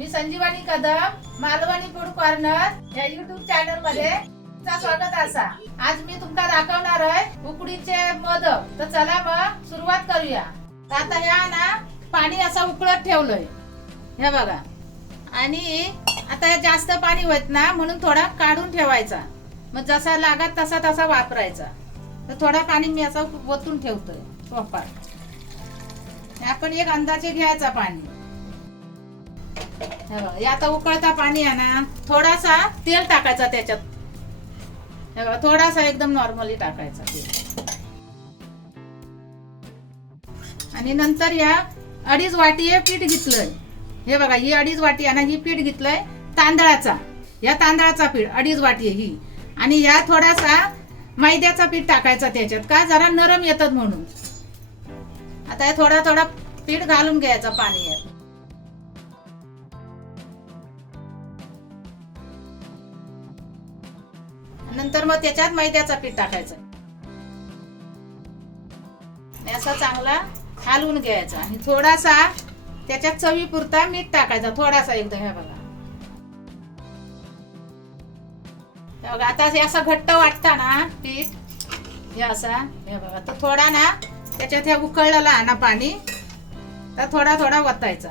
मी संजीवनी Kadam Malvani food corner या YouTube channel मध्ये तुमचं स्वागत असा। आज मी तुमका दाखवणार आहे उकडीचे मोदक। तर चला मग सुरुवात करूया। आता या ना पाणी असं उकळत ठेवलंय हे बघा, आणि आता हे जास्त पाणी होत ना म्हणून थोडा काढून ठेवायचा, मग जसा लागत तसा तसा वापरायचा। तर थोडा पाणी मी असं ओतून ठेवतोय टोपात। आपण एक अंदाजे घ्यायचा पाणी। हे आता उकळता पाणी आहे ना, थोडासा तेल टाकायचा त्याच्यात। हे बघा थोडासा एकदम नॉर्मली टाकायचा तेल, आणि नंतर या 2.5 वाटी हे पीठ घेतलंय। हे बघा ही 2.5 वाटी आहे ना, ही पीठ घेतलंय तांदळाचा। या तांदळाचा पीठ 2.5 वाटी आहे ही, आणि या थोडासा मैद्याचा पीठ टाकायचा त्याच्यात, का जरा नरम येतात म्हणून। आता हे थोडा थोडा पीठ घालून घ्यायचा पाणी यात। नंतर मग त्याच्यात मैद्याचा पीठ टाकायचं, असं चांगला हलवून घ्यायचा, आणि थोडासा त्याच्यात चवीपुरता मीठ टाकायचा, थोडासा एकदम। हे बघा आता हे असं घट्ट वाटतं ना पीठ, हे असा हे बघा। तर थोडा ना त्याच्यात हे उकळलेला आहे ना पाणी, तर थोडा थोडा वतायचा।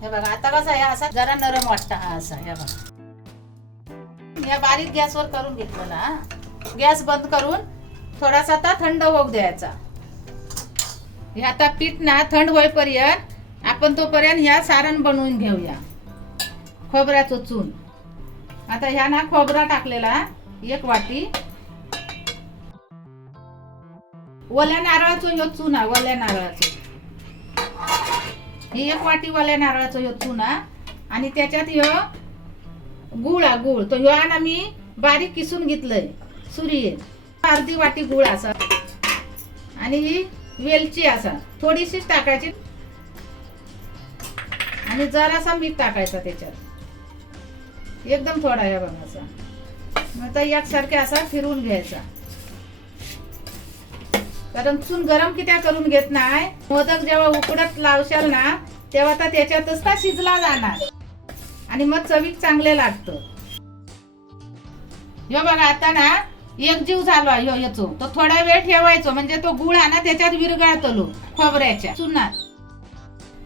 हे बघा आता कसं आहे, असा जरा नरम वाटतं हा असा। हे बघा या बारीक गॅसवर करून घेतलेला, गॅस बंद करून थोडासा आता थंड होऊ द्यायचा। हे आता पीठ ना थंड होईपर्यंत आपण तोपर्यंत ह्या सारण बनवून घेऊया खोबऱ्याचं चून। आता ह्या ना खोबरा टाकलेला 1 वाटी, ओल्या नारळाचं ह्यो चून आहे, ओल्या नारळाचं हे 1 वाटी ओल्या नारळाचं ह्यो चून आहे, आणि त्याच्यात ह्यो गुळ आहे, गुळ तो ह्यो ना मी बारीक किसून घेतलंय सुरीये। 1/2 वाटी गुळ असा, आणि ही वेलची असा थोडीशीच टाकायची, आणि जरासा मीठ टाकायचा त्याच्यात एकदम थोडा। हे बघा असा, मग तर एकसारखे असा फिरवून घ्यायचा, कारण चून गरम कित्या करून घेत नाही। मोदक जेव्हा उकडत लावशाल ना तेव्हा तर त्याच्यातच का शिजला जाणार, आणि मग चवीक चांगले लागतं। ह्यो बघा आता ना एकजीव झालो ह्यो याचो, तो थोडा वेळ ठेवायचो, म्हणजे तो गुळ आहे ना त्याच्यात विरघळतो खोबऱ्याच्या चुनात।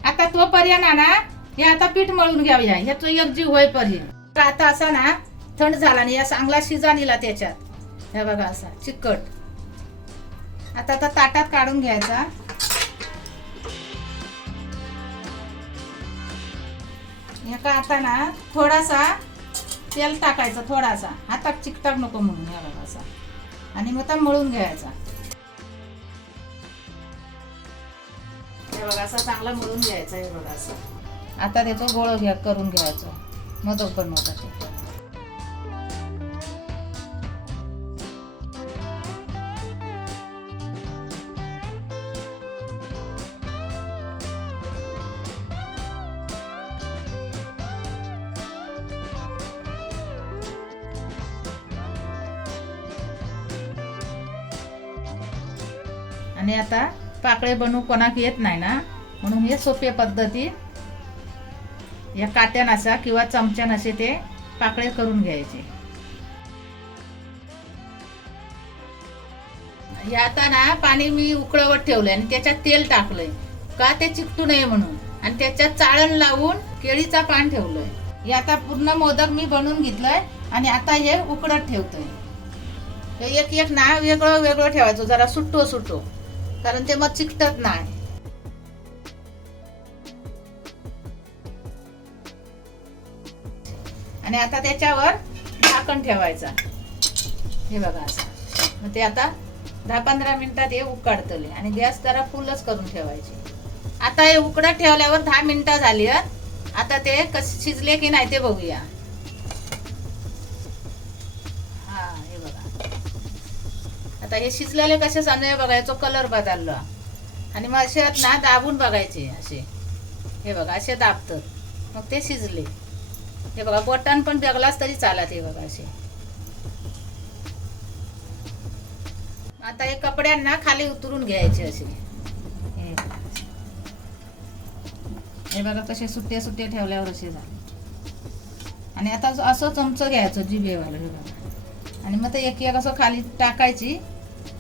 आता तोपर्यंत ना हे आता पीठ मळून घेऊया ह्याचं एकजीव होईपर्यंत। आता असा ना थंड झाला आणि या चांगला शिजा निला त्याच्यात। हे बघा असा चिकट। आता ताटात काढून घ्यायचा। एका आता ना थोडासा तेल टाकायचं, थोडासा हातात चिकटक नको म्हणून। हे बघा असा, आणि मग तर मळून घ्यायचा। हे बघा असं चांगला मळून घ्यायचा। हे बघा असं आता त्याचं गोळ करून घ्यायचं मोदक बनवतात। आणि आता पाकळे बनवू कोणाक येत नाही ना, म्हणून हे सोपे पद्धती या काट्यान असा किंवा चमच्यान असे ते पाकळे करून घ्यायचे। हे आता ना पाणी मी उकळवत ठेवलंय, आणि त्याच्यात तेल टाकलंय का ते चिकटू नये म्हणून, आणि त्याच्यात चाळण लावून केळीचा पान ठेवलंय। हे आता पूर्ण मोदक मी बनवून घेतलंय, आणि आता हे उकडत ठेवतोय। एक एक ना वेगळं वेगळं ठेवायचं, जरा सुट्टो सुट्टो, कारण ते मग चिकटत नाही। आणि आता त्याच्यावर झाकण ठेवायचा। हे बघा असं, मग ते आता 10-15 मिनिटात हे उकडतले, आणि गॅस जरा फुलच करून ठेवायची। आता हे उकडत ठेवल्यावर 10 मिनिटं झाली। आता ते कसे शिजले की नाही ते बघूया। हा हे बघा आता हे शिजलेले कसे समजे बघा, याचा कलर बदलला, आणि मग असे ना दाबून बघायचे असे। हे बघा असे दाबतात, मग ते शिजले। हे बघा बटन पण बेगलाच तरी चालत। हे बघा असे आता हे कपड्यांना खाली उतरून घ्यायचे असे. हे बघा कसे सुट्टे सुट्टे ठेवल्यावर असे झाले. आणि आता असं चमचं घ्यायचं जिभेवाला हे बघा. आणि मग ते एक एक असं खाली टाकायची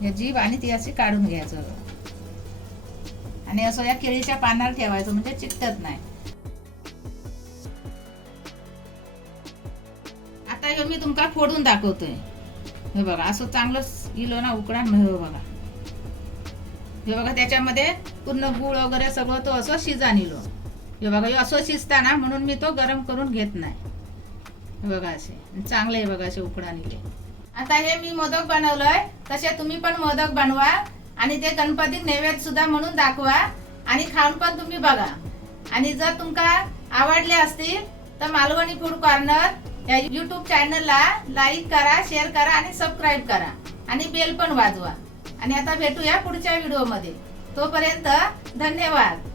हे जीभ आणि ती अशी काढून घ्यायचं. आणि असं या केळीच्या पानावर ठेवायचं म्हणजे चिकटत नाही. आता हे मी तुमका फोडून दाखवतोय. हे बघा असं चांगलं इलो ना उकडा. हे बघा हे बघा त्याच्यामध्ये पूर्ण गूळ वगैरे सगळं तो असं शिजा निलो. हे बघा हे असं शिजताना म्हणून मी तो गरम करून घेत नाही. हे बघा असे चांगले हे बघा असे उकडा निले. आता हे मी मोदक बनवलंय तसे तुम्ही पण मोदक बनवा आणि ते गणपतीत नैवेद्य सुद्धा म्हणून दाखवा आणि खाऊन पण तुम्ही बघा. आणि जर तुमका आवडले असतील तर मालवणी फूड कॉर्नर या YouTube चॅनलला लाईक करा, शेअर करा आणि सबस्क्राईब करा आणि बेल पण वाजवा. आणि आता भेटूया पुढच्या व्हिडिओमध्ये. तोपर्यंत धन्यवाद.